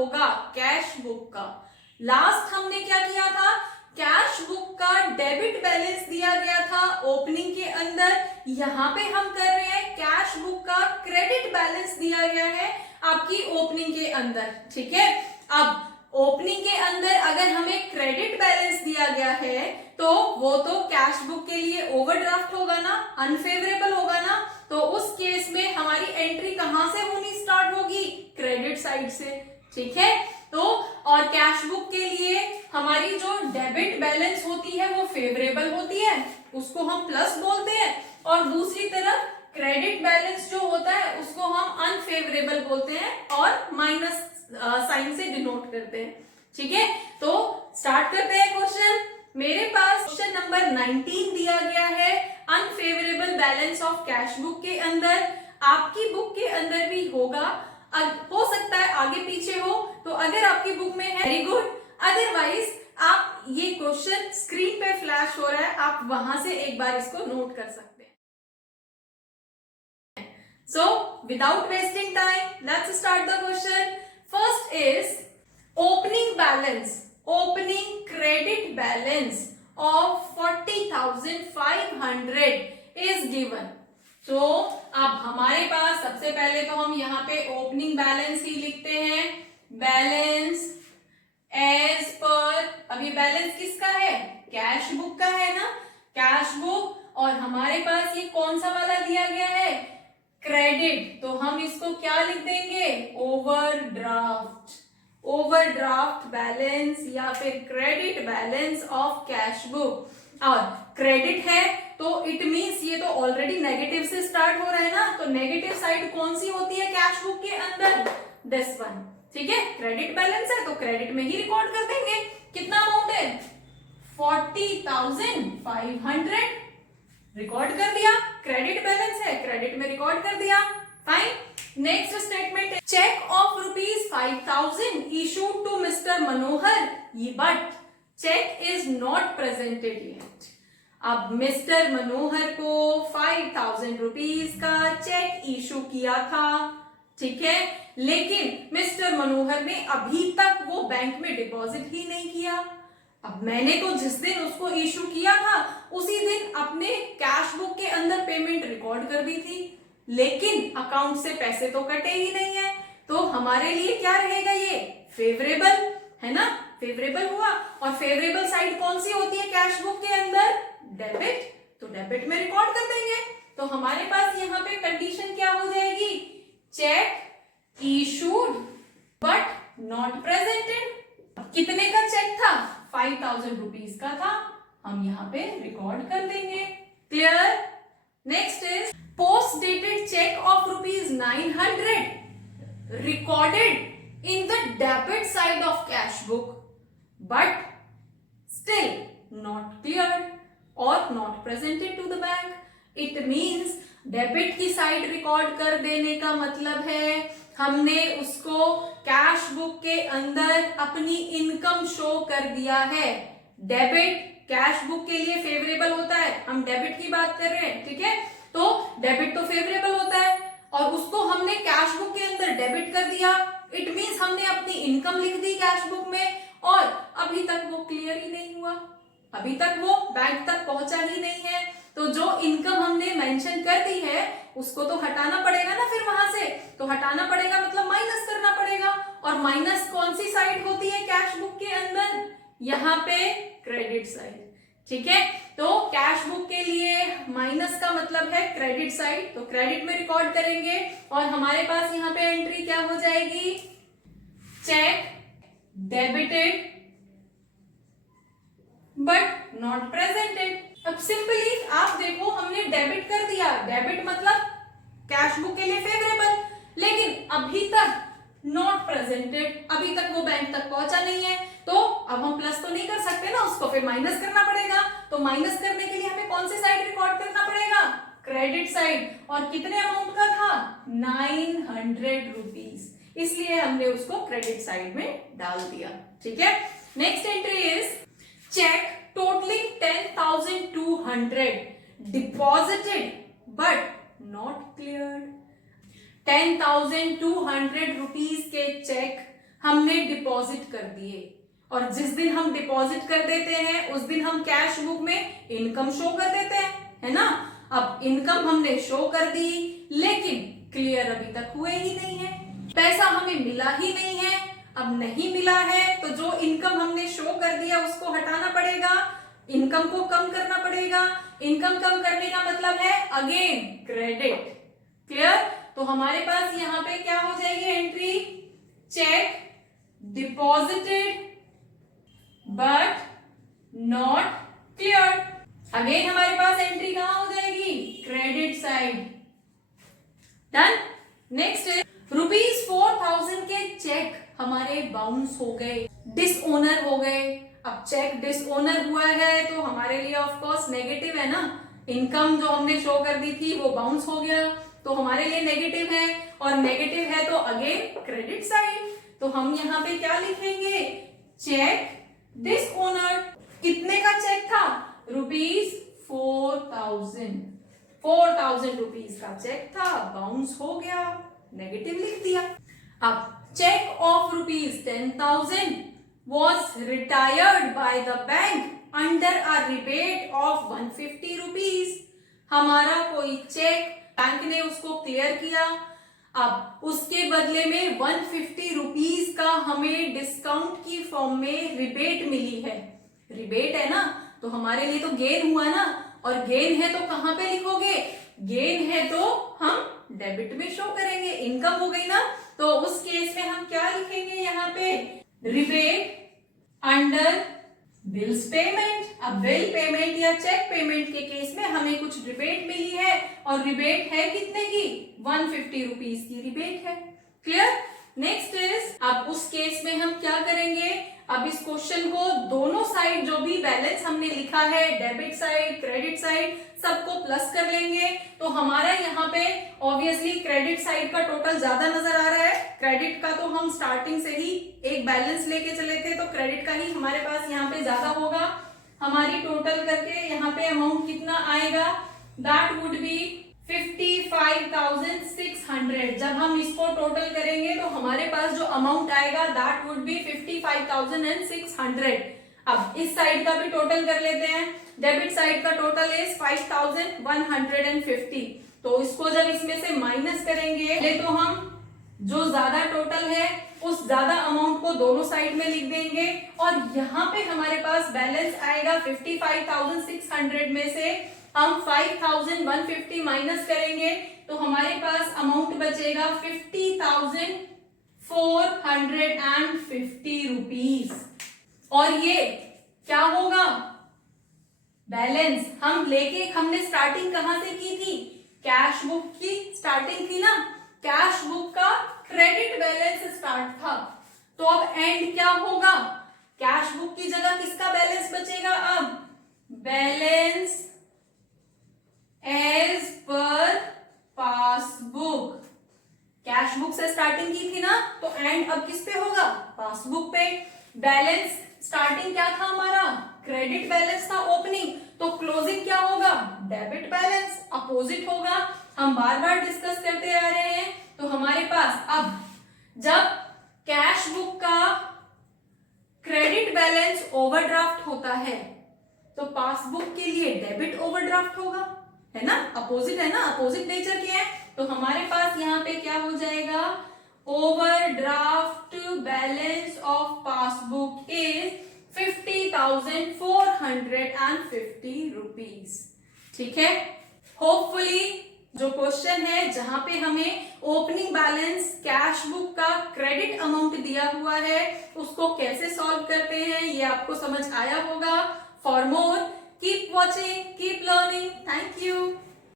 होगा cash book का। Last हमने क्या किया था, कैश बुक का डेबिट बैलेंस दिया गया था ओपनिंग के अंदर। यहाँ पे हम कर रहे हैं कैश बुक का क्रेडिट बैलेंस दिया गया है आपकी ओपनिंग के अंदर। ठीक है, अब ओपनिंग के अंदर अगर हमें क्रेडिट बैलेंस दिया गया है तो वो तो कैश बुक के लिए ओवरड्राफ्ट होगा ना, अनफेवरेबल होगा ना। तो उस केस में हमारी एंट्री कहां से होनी स्टार्ट होगी, क्रेडिट साइड से। ठीक है, तो और कैश बुक के लिए हमारी जो डेबिट बैलेंस होती है वो फेवरेबल होती है, उसको हम प्लस बोलते हैं, और दूसरी तरफ क्रेडिट बैलेंस जो होता है उसको हम अनफेवरेबल बोलते हैं और माइनस साइन से डिनोट करते हैं। ठीक है, तो स्टार्ट करते हैं क्वेश्चन। मेरे पास क्वेश्चन नंबर 19 दिया गया है unfavourable balance of cash book के अंदर। आपकी बुक के अंदर भी होगा, हो सकता है आगे पीछे हो, तो अगर आपकी बुक में है वेरी गुड, अदरवाइज आप ये क्वेश्चन स्क्रीन पे फ्लैश हो रहा है, आप वहां से एक बार इसको नोट कर सकते हैं। So without wasting time, let's start the question. First is opening balance, opening credit balance of 40,500 is given. So अब हमारे पास सबसे पहले तो हम यहाँ पे ओपनिंग बैलेंस ही लिखते हैं, बैलेंस एज पर। अब ये बैलेंस किसका है, कैश बुक का है ना, कैश बुक, और हमारे पास ये कौन सा वाला दिया गया है, क्रेडिट, तो हम इसको क्या लिख देंगे, ओवरड्राफ्ट। ओवरड्राफ्ट बैलेंस या फिर credit balance of cash book. और क्रेडिट है तो इट मींस ये तो ऑलरेडी नेगेटिव से स्टार्ट हो रहा है ना, तो नेगेटिव साइड कौन सी होती है कैश बुक के अंदर, दिस वन। ठीक है, क्रेडिट बैलेंस है तो क्रेडिट में ही रिकॉर्ड कर देंगे। कितना अमाउंट है, 40,500 रिकॉर्ड कर दिया, क्रेडिट बैलेंस है, क्रेडिट में रिकॉर्ड कर दिया। फाइन, नेक्स्ट स्टेटमेंट है cheque of ₹5,000 issued to mister Manohar, but cheque is not presented yet. अब मिस्टर मनोहर को 5,000 रुपीज का चेक इशू किया था, ठीक है, लेकिन मिस्टर मनोहर ने अभी तक वो बैंक में डिपॉजिट ही नहीं किया। अब मैंने तो जिस दिन उसको इशू किया था उसी दिन अपने कैश बुक के अंदर पेमेंट रिकॉर्ड कर दी थी, लेकिन अकाउंट से पैसे तो कटे ही नहीं है, तो हमारे लिए क्या रहेगा, ये फेवरेबल है ना, फेवरेबल हुआ। और फेवरेबल साइड कौन सी होती है कैश बुक के अंदर, डेबिट, तो डेबिट में रिकॉर्ड कर देंगे। तो हमारे पास यहाँ पे कंडीशन क्या हो जाएगी, check issued but not presented. कितने का चेक था, 5,000 रुपीज का था, हम यहाँ पे रिकॉर्ड कर देंगे। Clear. Next is post dated cheque of ₹900 recorded in the debit side of cash book but still not cleared और not presented to the bank. It means debit की साइड रिकॉर्ड कर देने का मतलब है हमने उसको कैश बुक के अंदर अपनी इनकम शो कर दिया है। डेबिट कैश बुक के लिए फेवरेबल होता है, हम डेबिट की बात कर रहे हैं, ठीक है, तो डेबिट तो फेवरेबल होता है और उसको हमने कैश बुक के अंदर डेबिट कर दिया। इट मीन्स हमने अपनी इनकम लिख दी कैश बुक में और अभी तक वो क्लियर ही नहीं हुआ, अभी तक वो बैंक तक पहुंचा ही नहीं है। तो जो इनकम हमने मेंशन कर दी है उसको तो हटाना पड़ेगा ना, फिर वहां से तो हटाना पड़ेगा मतलब माइनस करना पड़ेगा, और माइनस कौन सी साइड होती है कैश बुक के अंदर, यहाँ पे क्रेडिट साइड। ठीक है, तो कैश बुक के लिए माइनस का मतलब है क्रेडिट साइड, तो क्रेडिट में रिकॉर्ड करेंगे और हमारे पास यहाँ पे एंट्री क्या हो जाएगी, cheque debited but not presented. अब सिंपली आप देखो हमने डेबिट कर दिया, डेबिट मतलब कैश बुक के लिए फेवरेबल, लेकिन अभी तक नॉट प्रेजेंटेड, अभी तक वो बैंक तक पहुंचा नहीं है, तो अब हम प्लस तो नहीं कर सकते ना, उसको फिर माइनस करना पड़ेगा। तो माइनस करने के लिए हमें कौन सी साइड रिकॉर्ड करना पड़ेगा, क्रेडिट साइड, और कितने अमाउंट का था, 900 रुपीज, इसलिए हमने उसको क्रेडिट साइड में डाल दिया। ठीक है, next entry is cheque totaling 10,200 deposited but not cleared। 10,200 rupees के चेक हमने डिपॉजिट कर दिए, और जिस दिन हम डिपॉजिट कर देते हैं उस दिन हम कैश बुक में इनकम शो कर देते हैं, है ना। अब इनकम हमने शो कर दी, लेकिन क्लियर अभी तक हुए ही नहीं है, पैसा हमें मिला ही नहीं है। अब नहीं मिला है तो जो इनकम हमने शो कर दिया उसको हटाना पड़ेगा, इनकम को कम करना पड़ेगा। इनकम कम करने का मतलब है अगेन क्रेडिट। क्लियर? तो हमारे पास यहाँ पे क्या हो जाएगी entry, check deposited but not clear. Again हमारे पास एंट्री कहां हो जाएगी, क्रेडिट साइड। डन। नेक्स्ट है ₹4000 के चेक हमारे बाउंस हो गए, डिसओनर हो गए। अब चेक डिसओनर हुआ है तो हमारे लिए ऑफ कोर्स नेगेटिव है ना, इनकम जो हमने शो कर दी थी वो बाउंस हो गया, तो हमारे लिए नेगेटिव है, और नेगेटिव है तो अगेन क्रेडिट साइड। तो हम यहाँ पे क्या लिखेंगे, चेक डिसओनर। कितने का चेक था, ₹4000 रुपीज का चेक था, बाउंस हो गया, नेगेटिव लिख दिया। अब check of ₹10,000 was retired by the bank under a rebate of 150 rupees। हमारा कोई चेक बैंक ने उसको क्लियर किया, अब उसके बदले में 150 रुपीज का हमें डिस्काउंट की फॉर्म में रिबेट मिली है। रिबेट है ना, तो हमारे लिए तो गेन हुआ ना, और गेन है तो कहां पे लिखोगे, गेन है तो हम डेबिट में शो करेंगे, इनकम हो गई ना, तो उस केस में हम क्या लिखेंगे यहाँ पे, रिबेट अंडर बिल्स पेमेंट। अब बिल पेमेंट या चेक पेमेंट के केस में हमें कुछ रिबेट मिली है, और रिबेट है कितने की, 150 रुपीज की रिबेट है। क्लियर? नेक्स्ट इज, अब उस केस में हम क्या करेंगे, अब इस क्वेश्चन को दोनों साइड जो भी बैलेंस हमने लिखा है, डेबिट साइड क्रेडिट साइड, सबको प्लस कर लेंगे। तो हमारा यहाँ पे ऑब्वियसली क्रेडिट साइड का टोटल ज्यादा नजर आ रहा है, क्रेडिट का तो हम स्टार्टिंग से ही एक बैलेंस लेके चले थे, तो क्रेडिट का ही हमारे पास यहाँ पे ज्यादा होगा। हमारी टोटल करके यहाँ पे अमाउंट कितना आएगा, दैट वुड बी 55,600। जब हम इसको टोटल करेंगे तो हमारे पास जो अमाउंट आएगा दैट वुड बी 55,600। अब इस साइड का भी टोटल कर लेते हैं, डेबिट साइड का टोटल इज 5,150। तो इसको जब इसमें से माइनस करेंगे तो हम जो ज्यादा टोटल है उस ज्यादा अमाउंट को दोनों साइड में लिख देंगे, और यहाँ पे हमारे पास बैलेंस आएगा 55,600 में से हम 5,150 माइनस करेंगे तो हमारे पास अमाउंट बचेगा 50,450 रुपीज। और ये क्या होगा, बैलेंस हम लेके, हमने स्टार्टिंग कहां से की थी, कैश बुक की स्टार्टिंग थी ना, कैश बुक का क्रेडिट बैलेंस स्टार्ट था। तो अब एंड क्या होगा, कैश बुक की जगह किसका बैलेंस बचेगा, अब balance as per passbook. Cash book से स्टार्टिंग की थी ना, तो एंड अब किस पे होगा, पासबुक पे। बैलेंस स्टार्टिंग क्या था हमारा, क्रेडिट बैलेंस था ओपनिंग, तो क्लोजिंग क्या होगा, डेबिट बैलेंस, अपोजिट होगा। हम बार बार डिस्कस करते आ रहे हैं। तो हमारे पास अब जब कैश बुक का क्रेडिट बैलेंस ओवरड्राफ्ट होता है तो पासबुक के लिए डेबिट ओवरड्राफ्ट होगा, है ना, अपोजिट है ना, अपोजिट नेचर के हैं। तो हमारे पास यहाँ पे क्या हो जाएगा, overdraft balance of passbook is 50,450 rupees. ठीक है, होपफुली जो क्वेश्चन है जहां पे हमें ओपनिंग बैलेंस कैश बुक का क्रेडिट अमाउंट दिया हुआ है उसको कैसे सॉल्व करते हैं ये आपको समझ आया होगा। For more keep watching, keep learning. Thank you.